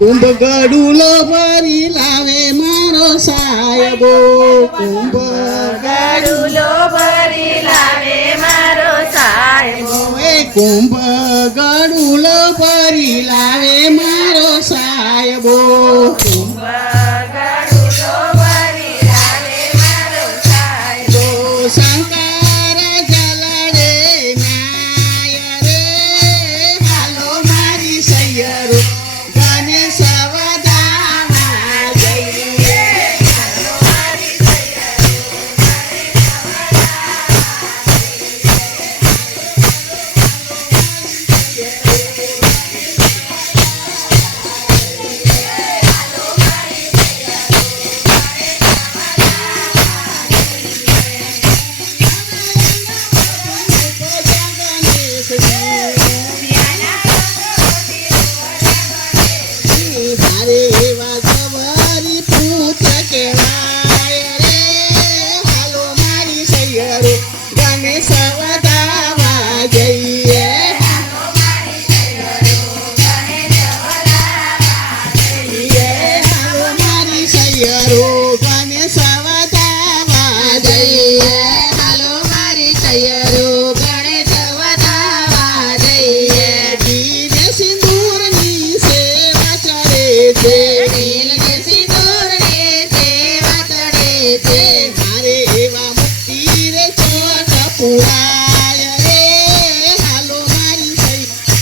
કુંભ ગડુલો ભરી લાવે મારો સાહેબો કુંભ ગડુલો ભરી લાવે મારો સાહેબો કુંભ ગડુલો ભરી લાવે મારો સાહેબો કુંભ ગડુલો ભરી લાવે મારો સાહેબો શંકર જલડે ન્યાય રે હાલો મારી સૈયરો ગણેશ વધાવા જઈએ હાલો મારી સૈયરો હારે એવા સવારી પૂત કેવાય રે હાલો મારી સૈયરો ગણેશ વધાવા જઈએ હાલો મારી સૈયરો ગણેશ વધાવા જઈએ હાલો મારી સૈયરો ગણેશ વધાવા જઈએ હાલો મારી સૈયરો ગણેશ વધાવા જઈએ ધીરે સિંદૂરની સેવા ચડે છે નીલને સિંદૂરની સેવા ચડે છે મારે એવા મુક્તિ રે ચોટ પુરાય રે હાલો મારી સૈયરો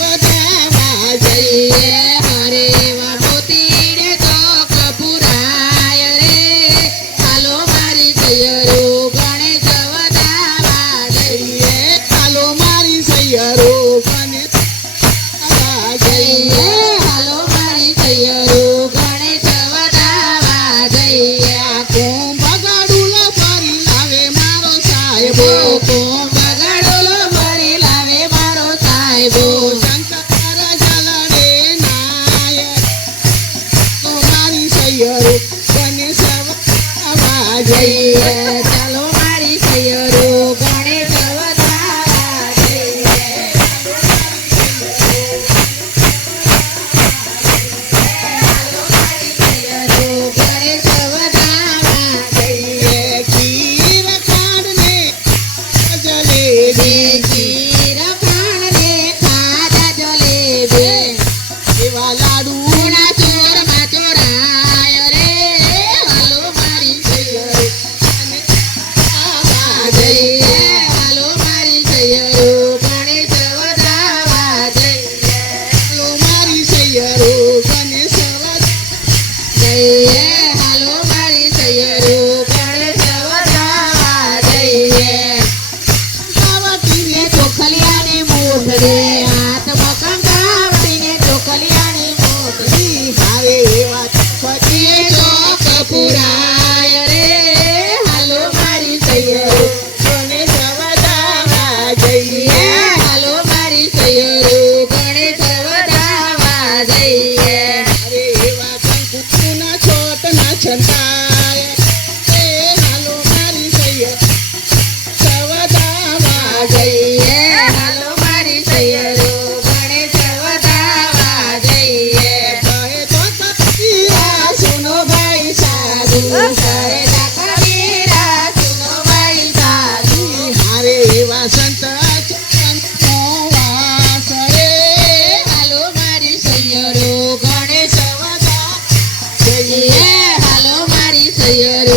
વધાવા જઈએ હરે એવા મોતીને ચોક પુરાય રે હાલો મારી સૈયરો ગણેશ વધાવા જઈએ હાલો મારી સૈયરો ગણેશ વધાવા જઈએ હાલો મારી સૈયરો ગણેશ વધાવા જઈએ કુંભ ગડુલો ભરી લાવે મારો સાહેબો કુંભ ગડુલો ભરી લાવે મારો સાહેબો શંકર જલડે નાયક તો મારી સૈયરો ગણેશ વધાવા જઈએ ચાલો મારી સૈયરો ગણેશ વધાવા જઈએ સૈયરો ગણેશ વધાવા જઈએ ખીર ખાંડને જલેબી ખીર ખાંડને ખાધા જલેબી એવા લાડુ ઉના ચોરમાં ચોરાય રે હાલો મારી સૈયરો ખાવા જઈએ હાલો મારી સૈયરો ગણેશ વધાવા જઈએ હાલો મારી સૈયરો ગણેશ જઈએ હાલો મારી સૈયરો ગણેશ વધાવા જઈએ ગાવતીને ચોખલિયાની મૂઠ રે હાથમાં કંકાવતીને ચોખલિયાની મૂઠ હારે એવા પતિએ ચોક પુરાય રે હાલો મારી સૈયરો ગણેશ વધાવા જઈએ જઈએ હાલો મારી સૈયરો ગણેશ વધાવા જઈએ હારે એવા કંકુના છોટના છંતાય એ હાલો મારી સૈયરો વધાવા જઈએ હાલો મારી સૈયરો ગણેશ વધાવા જઈએ કહે તો કબીરા સુનો ભાઈ સાધુ કરે કબીરા સુનો ભાઈ સાધુ હારે એવા સંત ચંદનો વાસ રે હાલો મારી સૈયરો ગણેશ વધાવા જઈએ જઈએ હાલો મારી સૈયરો